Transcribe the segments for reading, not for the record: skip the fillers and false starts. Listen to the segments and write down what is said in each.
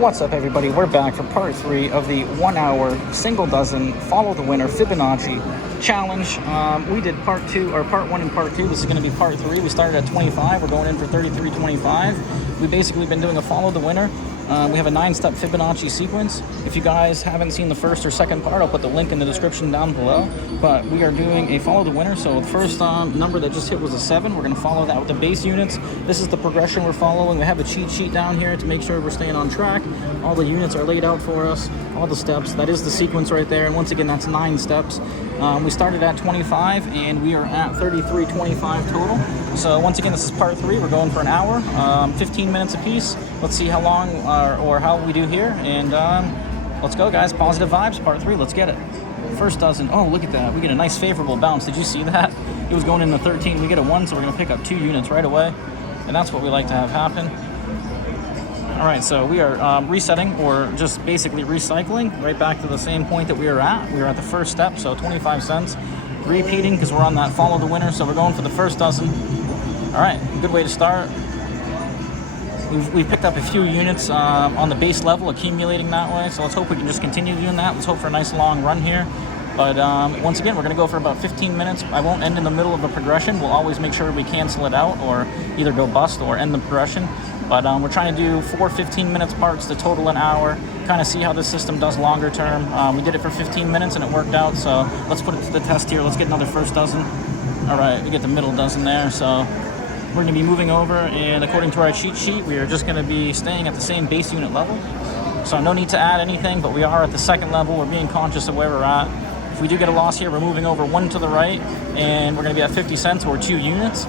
What's up, everybody? We're back for part 3 of the 1 hour single dozen follow the winner Fibonacci challenge. We did part 1 and part 2. This is going to be part 3. We started at 25. We're going in for 33.25. We've basically been doing a follow the winner. We have a 9-step Fibonacci sequence. If you guys haven't seen the first or second part, I'll put the link in the description down below. But we are doing a follow the winner. So the first number that just hit was a 7. We're going to follow that with the base units. This is the progression we're following. We have a cheat sheet down here to make sure we're staying on track. All the units are laid out for us, all the steps. That is the sequence right there. And once again, that's 9 steps. We started at 25 and we are at 33.25 total. So once again, this is part 3. We're going for an hour, 15 minutes apiece. Let's see how long or how we do here. And let's go, guys. Positive vibes, part 3. Let's get it. First dozen. Oh, look at that. We get a nice favorable bounce. Did you see that? It was going in the 13. We get a 1, so we're going to pick up 2 units right away. And that's what we like to have happen. All right, so we are resetting, or just basically recycling right back to the same point that we were at. We were at the first step, so 25 cents. Repeating because we're on that follow the winner, so we're going for the first dozen. All right, good way to start. We've picked up a few units on the base level, accumulating that way, so let's hope we can just continue doing that. Let's hope for a nice long run here. But once again, we're going to go for about 15 minutes. I won't end in the middle of a progression. We'll always make sure we cancel it out or either go bust or end the progression. But we're trying to do 4 15-minute parts to total an hour, kind of see how this system does longer term. We did it for 15 minutes and it worked out, so let's put it to the test here. Let's get another first dozen. All right, we get the middle dozen there, so we're going to be moving over, and according to our cheat sheet, we are just going to be staying at the same base unit level. So no need to add anything, but we are at the second level. We're being conscious of where we're at. If we do get a loss here, we're moving over 1 to the right, and we're going to be at 50 cents or 2 units.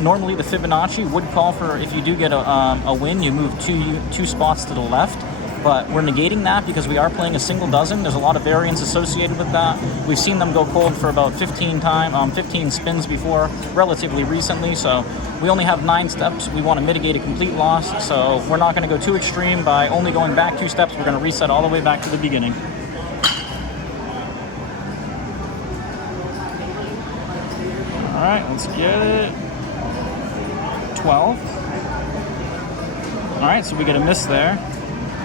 Normally the Fibonacci would call for, if you do get a win, you move 2 spots to the left. But we're negating that because we are playing a single dozen. There's a lot of variance associated with that. We've seen them go cold for about 15 spins before, relatively recently. So we only have 9 steps. We want to mitigate a complete loss. So we're not going to go too extreme by only going back 2 steps. We're going to reset all the way back to the beginning. All right, let's get it. 12. All right, so we get a miss there.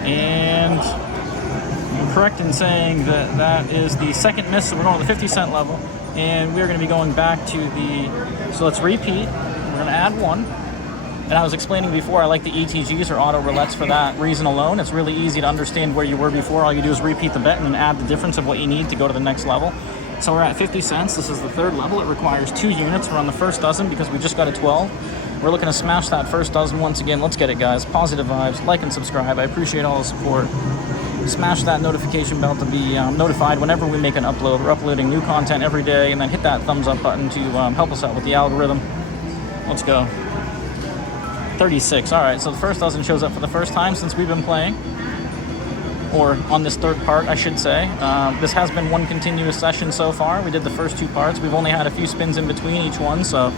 And I'm correct in saying that that is the second miss, so we're going to the 50-cent level, and we're going to be going back to the, so let's repeat. We're going to add 1, and I was explaining before, I like the ETGs or auto roulettes for that reason alone. It's really easy to understand where you were before. All you do is repeat the bet and then add the difference of what you need to go to the next level. So we're at 50 cents. This is the third level. It requires 2 units. We're on the first dozen because we just got a 12. We're looking to smash that first dozen once again. Let's get it, guys. Positive vibes. Like and subscribe. I appreciate all the support. Smash that notification bell to be notified whenever we make an upload. We're uploading new content every day. And then hit that thumbs up button to help us out with the algorithm. Let's go. 36. All right, so the first dozen shows up for the first time since we've been playing. Or on this third part, I should say. This has been one continuous session so far. We did the first 2 parts. We've only had a few spins in between each one, so...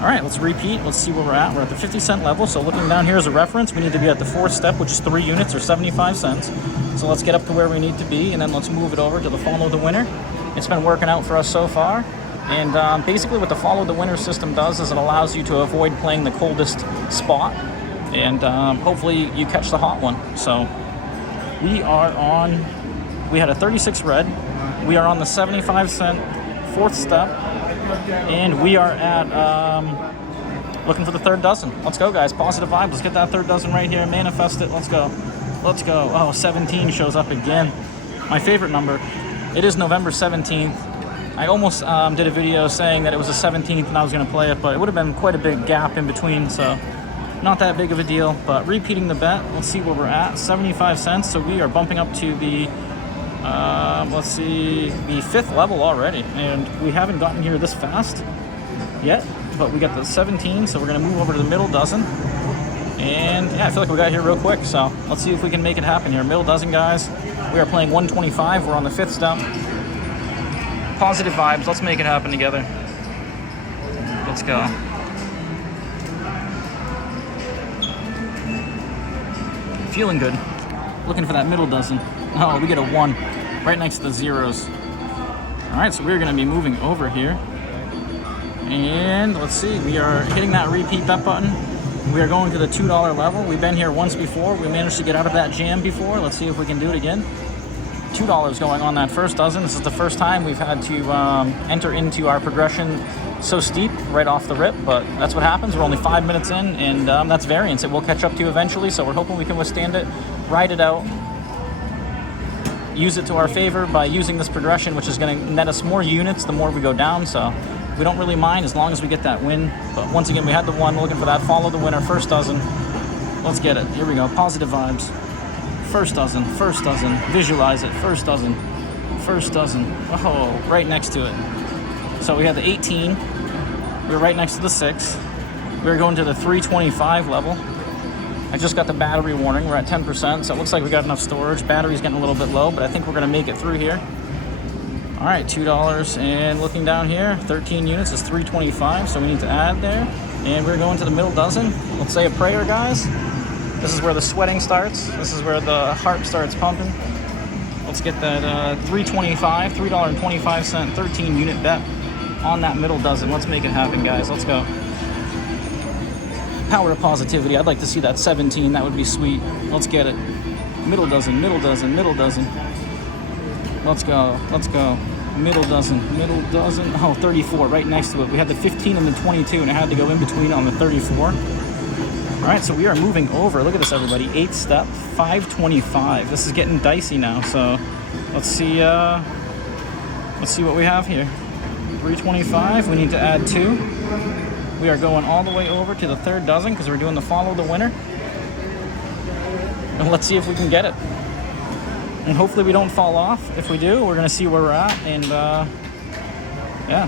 All right, let's repeat. Let's see where we're at. We're at the 50-cent level, so looking down here as a reference, we need to be at the 4th step, which is 3 units or 75 cents. So let's get up to where we need to be, and then let's move it over to the follow the winner. It's been working out for us so far. And basically what the follow the winner system does is it allows you to avoid playing the coldest spot, and hopefully you catch the hot one. So we had a 36 red. We are on the 75-cent 4th step. And we are at looking for the third dozen. Let's go, guys. Positive vibes. Let's get that third dozen right here. Manifest it. Let's go. Let's go. Oh, 17 shows up again. My favorite number. It is November 17th. I almost did a video saying that it was the 17th and I was going to play it, but it would have been quite a big gap in between, so not that big of a deal. But repeating the bet. Let's see where we're at. 75 cents. So we are bumping up to the let's see, the 5th level already, and we haven't gotten here this fast yet, but we got the 17, so we're going to move over to the middle dozen, and yeah, I feel like we got here real quick, so let's see if we can make it happen here. Middle dozen, guys. We are playing 125. We're on the 5th step. Positive vibes. Let's make it happen together. Let's go. Feeling good. Looking for that middle dozen. Oh, we get a 1 right next to the zeros. All right, so we're going to be moving over here. And let's see, we are hitting that repeat bet button. We are going to the $2 level. We've been here once before. We managed to get out of that jam before. Let's see if we can do it again. $2 going on that first dozen. This is the first time we've had to enter into our progression so steep right off the rip, but that's what happens. We're only 5 minutes in, and that's variance. It will catch up to you eventually, so we're hoping we can withstand it, ride it out, use it to our favor by using this progression, which is going to net us more units the more we go down, so we don't really mind as long as we get that win. But once again, we had the one, looking for that follow the winner, first dozen. Let's get it. Here we go. Positive vibes. First dozen, visualize it, first dozen. Oh, right next to it. So we had the 18, we were right next to the 6. We were going to the 325 level. I just got the battery warning, we're at 10%, so it looks like we got enough storage. Battery's getting a little bit low, but I think we're gonna make it through here. All right, $2, and looking down here, 13 units is 325, so we need to add there. And we're going to the middle dozen. Let's say a prayer, guys. This is where the sweating starts. This is where the heart starts pumping. Let's get that $3.25, $3.25, 13 unit bet on that middle dozen. Let's make it happen, guys. Let's go. Power of positivity. I'd like to see that 17. That would be sweet. Let's get it. Middle dozen, middle dozen, middle dozen. Let's go. Let's go. Middle dozen, middle dozen. Oh, 34, right next to it. We had the 15 and the 22, and I had to go in between on the 34. All right, so we are moving over. Look at this, everybody. 8th step, 525. This is getting dicey now. So let's see what we have here. 325. We need to add 2. We are going all the way over to the 3rd dozen because we're doing the follow the winner. And let's see if we can get it. And hopefully we don't fall off. If we do, we're gonna see where we're at. And yeah.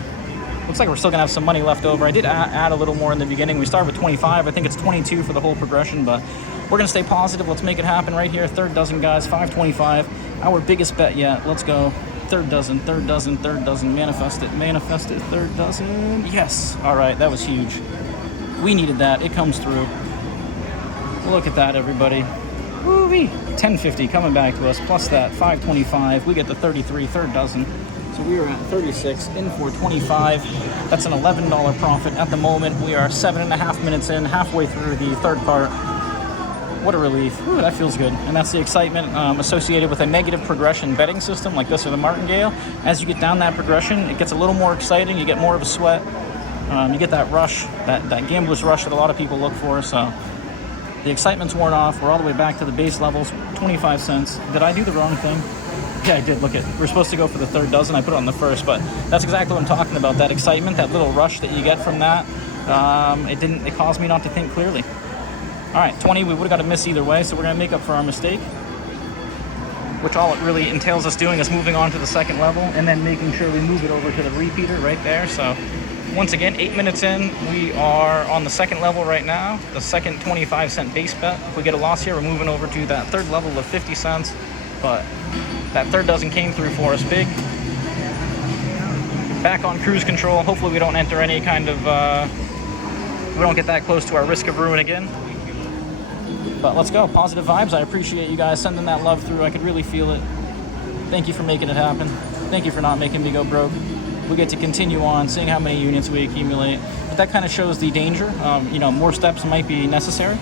Looks like we're still gonna have some money left over. I did add a little more in the beginning. We started with 25. I think it's 22 for the whole progression, but we're gonna stay positive. Let's make it happen right here. 3rd dozen, guys, 525. Our biggest bet yet. Let's go. 3rd dozen, 3rd dozen, 3rd dozen. Manifest it, 3rd dozen. Yes. All right, that was huge. We needed that. It comes through. Look at that, everybody. Woo-wee. 1050 coming back to us, plus that 525. We get the 33, 3rd dozen. So we are at 36, in for 25. That's an $11 profit at the moment. We are 7.5 minutes in, halfway through the 3rd part. What a relief. Ooh, that feels good. And that's the excitement associated with a negative progression betting system like this or the martingale. As you get down that progression, it gets a little more exciting. You get more of a sweat. You get that rush, that gambler's rush that a lot of people look for. So the excitement's worn off. We're all the way back to the base levels, 25 cents. Did I do the wrong thing? Yeah, I did. Look at. We're supposed to go for the 3rd dozen. I put it on the 1st, but that's exactly what I'm talking about. That excitement, that little rush that you get from that. It caused me not to think clearly. All right, 20. We would have got a miss either way, so we're gonna make up for our mistake. Which all it really entails us doing is moving on to the 2nd level and then making sure we move it over to the repeater right there. So once again, 8 minutes in, we are on the 2nd level right now. The 2nd 25-cent base bet. If we get a loss here, we're moving over to that 3rd level of 50 cents. But that 3rd dozen came through for us big. Back on cruise control. Hopefully we don't enter any kind of, we don't get that close to our risk of ruin again. But let's go. Positive vibes. I appreciate you guys sending that love through. I could really feel it. Thank you for making it happen. Thank you for not making me go broke. We get to continue on, seeing how many units we accumulate. But that kind of shows the danger. More steps might be necessary.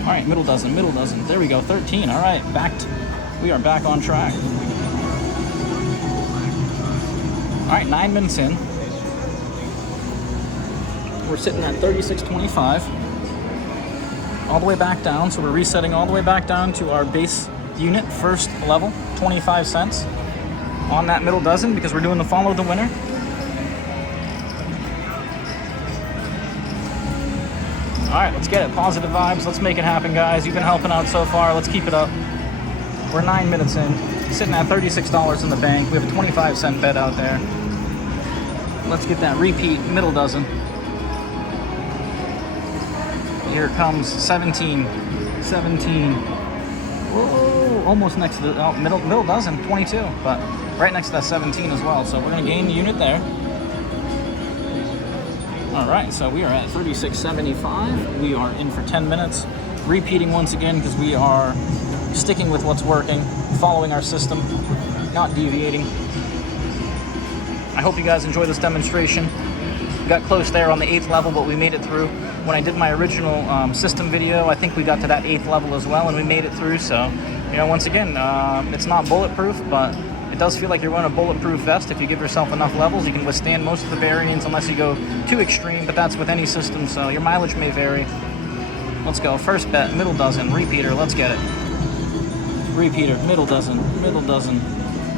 All right, middle dozen, middle dozen. There we go, 13. All right, we are back on track. All right, 9 minutes in. We're sitting at 36.25. All the way back down, so we're resetting all the way back down to our base unit, 1st level, 25 cents on that middle dozen because we're doing the follow the winner. All right, let's get it. Positive vibes. Let's make it happen, guys. You've been helping out so far. Let's keep it up. We're 9 minutes in, sitting at $36 in the bank. We have a 25-cent bet out there. Let's get that repeat middle dozen. Here it comes, 17. Whoa, almost next to the middle dozen, 22, but right next to that 17 as well. So we're gonna gain the unit there. All right, so we are at 36.75. We are in for 10 minutes. Repeating once again because we are sticking with what's working, following our system, not deviating. I hope you guys enjoy this demonstration. We got close there on the 8th level, but we made it through. when I did my original system video, I think we got to that 8th level as well, and we made it through. So, you know, once again, it's not bulletproof, but it does feel like you're wearing a bulletproof vest. If you give yourself enough levels, you can withstand most of the variance unless you go too extreme, but that's with any system, so your mileage may vary. Let's go. First bet, middle dozen, repeater, let's get it. Repeater, middle dozen, middle dozen,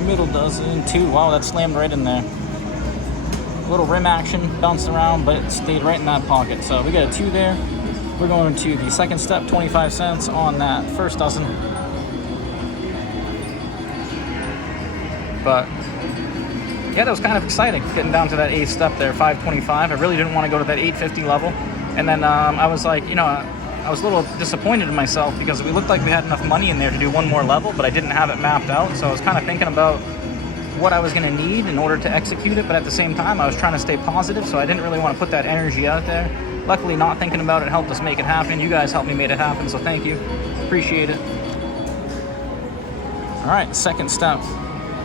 middle dozen, 2. Wow, that slammed right in there. A little rim action, bounced around, but it stayed right in that pocket. So we got a 2 there. We're going to the second step, 25 cents on that first dozen. But yeah, that was kind of exciting, getting down to that 8th step there, 525. I really didn't want to go to that 850 level. And then I was like, you know, I was a little disappointed in myself because we looked like we had enough money in there to do one more level, but I didn't have it mapped out. So I was kind of thinking about what I was going to need in order to execute it, but at the same time, I was trying to stay positive, so I didn't really want to put that energy out there. Luckily, not thinking about it helped us make it happen. You guys helped me make it happen, so thank you. Appreciate it. All right, second step.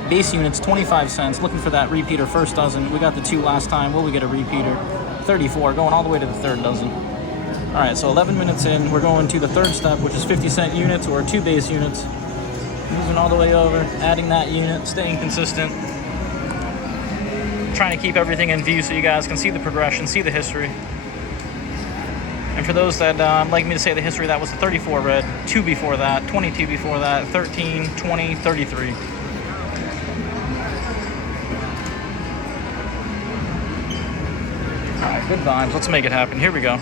Base units, 25 cents. Looking for that repeater first dozen. We got the 2 last time. Will we get a repeater? 34, going all the way to the third dozen. All right, so 11 minutes in, we're going to the third step, which is 50-cent units or 2 base units. Moving all the way over, adding that unit, staying consistent. Trying to keep everything in view so you guys can see the progression, see the history. And for those that like me to say the history, that was the 34 red, 2 before that, 22 before that, 13, 20, 33. All right, good vibes. Let's make it happen. Here we go.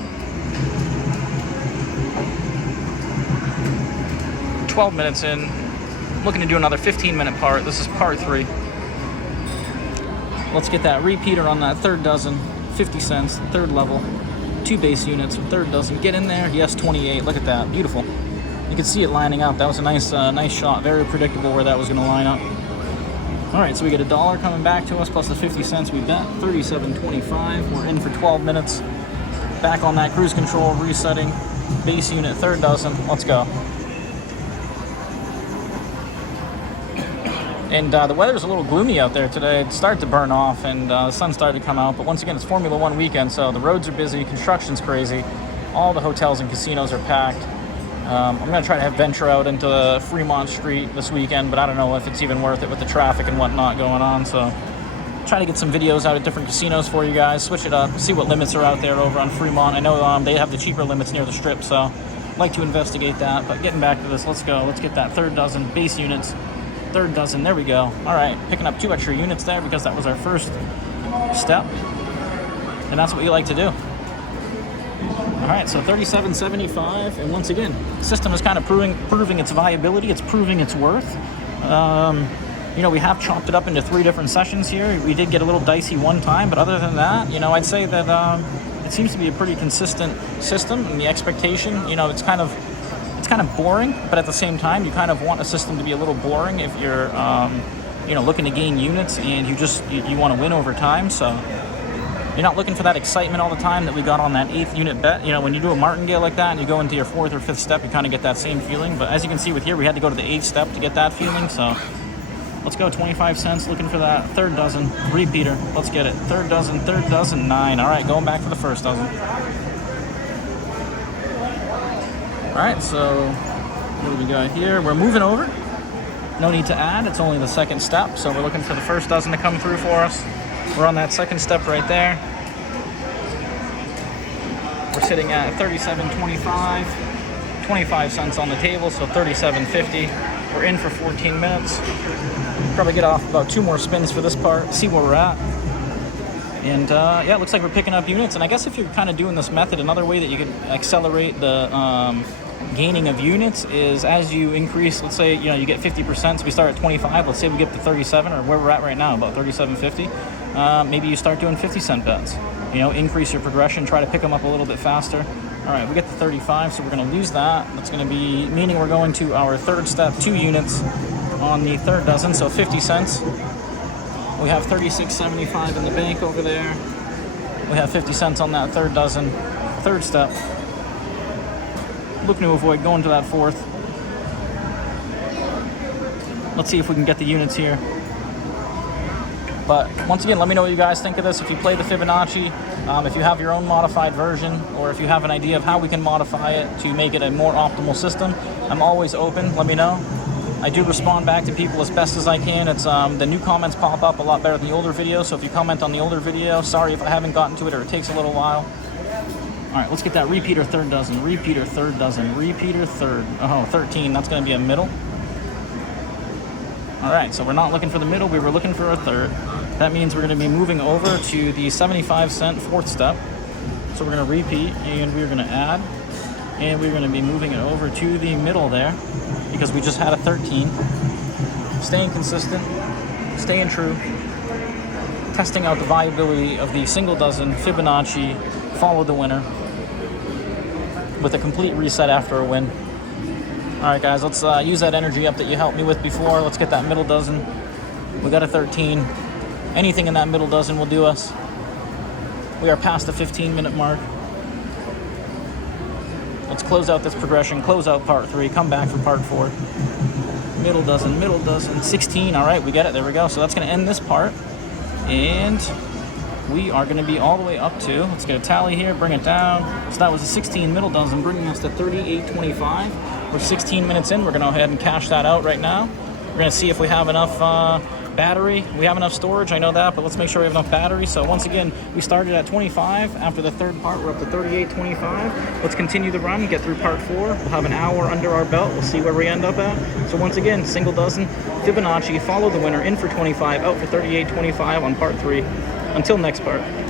12 minutes in. Looking to do another 15-minute part. This is part 3. Let's get that repeater on that third dozen. 50 cents, third level. 2 base units, third dozen. Get in there. Yes, 28. Look at that. Beautiful. You can see it lining up. That was a nice shot. Very predictable where that was going to line up. All right, so we get $1 coming back to us plus the 50 cents we bet. 37.25. We're in for 12 minutes. Back on that cruise control, resetting. Base unit, third dozen. Let's go. And the weather's a little gloomy out there today. It started to burn off and the sun started to come out. But once again, it's Formula One weekend, so the roads are busy, construction's crazy. All the hotels and casinos are packed. I'm going to try to venture out into Fremont Street this weekend, but I don't know if it's even worth it with the traffic and whatnot going on. So try to get some videos out at different casinos for you guys, switch it up, see what limits are out there over on Fremont. I know they have the cheaper limits near the strip, so I'd like to investigate that. But getting back to this, let's go. Let's get that third dozen base units. Third dozen, there we go. All right, picking up 2 extra units there because that was our first step. And that's what you like to do. All right, so 37.75, and once again, system is kind of proving its viability. It's proving its worth. You know, we have chopped it up into 3 different sessions here. We did get a little dicey one time, but other than that, you know, I'd say that it seems to be a pretty consistent system. And the expectation, you know, it's kind of boring, but at the same time, you kind of want a system to be a little boring if you're, you know, looking to gain units and you want to win over time. So you're not looking for that excitement all the time that we got on that 8th unit bet. You know, when you do a martingale like that and you go into your 4th or 5th step, you kind of get that same feeling. But as you can see with here, we had to go to the 8th step to get that feeling. So let's go, 25 cents, looking for that third dozen repeater. Let's get it. Third dozen, 9. All right, going back for the first dozen. All right, so what do we got here? We're moving over. No need to add. It's only the second step, so we're looking for the first dozen to come through for us. We're on that second step right there. We're sitting at 37.25. 25 cents on the table, so 37.50. We're in for 14 minutes. Probably get off about 2 more spins for this part, see where we're at. And yeah, it looks like we're picking up units. And I guess if you're kind of doing this method, another way that you can accelerate the gaining of units is as you increase, let's say, you know, you get 50%, so we start at 25, let's say we get to 37, or where we're at right now, about 37.50. Maybe you start doing 50-cent bets. You know, increase your progression, try to pick them up a little bit faster. All right, we get to 35, so we're going to lose that. That's going to be meaning we're going to our third step, 2 units on the third dozen, so 50 cents. We have 36.75 in the bank over there. We have 50 cents on that third dozen, third step. Looking to avoid going to that 4th. Let's see if we can get the units here. But once again, let me know what you guys think of this. If you play the Fibonacci, if you have your own modified version, or if you have an idea of how we can modify it to make it a more optimal system, I'm always open. Let me know. I do respond back to people as best as I can. It's the new comments pop up a lot better than the older video, so if you comment on the older video, sorry if I haven't gotten to it or it takes a little while. All right, let's get that repeater third dozen, repeater third dozen, repeater third. Oh, 13, that's gonna be a middle. All right, so we're not looking for the middle, we were looking for a third. That means we're gonna be moving over to the 75-cent fourth step. So we're gonna repeat, and we're gonna add, and we're gonna be moving it over to the middle there, because we just had a 13. Staying consistent, staying true, testing out the viability of the single dozen Fibonacci, follow the winner, with a complete reset after a win. All right, guys, let's use that energy up that you helped me with before. Let's get that middle dozen. We got a 13. Anything in that middle dozen will do us. We are past the 15-minute mark. Let's close out this progression, close out part 3, come back for part 4. Middle dozen, 16. All right, we get it. There we go. So that's going to end this part. And we are going to be all the way up to, let's get a tally here, bring it down. So that was a 16 middle dozen, bringing us to 38.25. We're 16 minutes in. We're going to go ahead and cash that out right now. We're going to see if we have enough battery. We have enough storage, I know that, but let's make sure we have enough battery. So once again, we started at 25. After the third part, we're up to 38.25. Let's continue the run, get through part 4. We'll have an hour under our belt. We'll see where we end up at. So once again, single dozen, Fibonacci, follow the winner, in for 25, out for 38.25 on part 3. Until next part.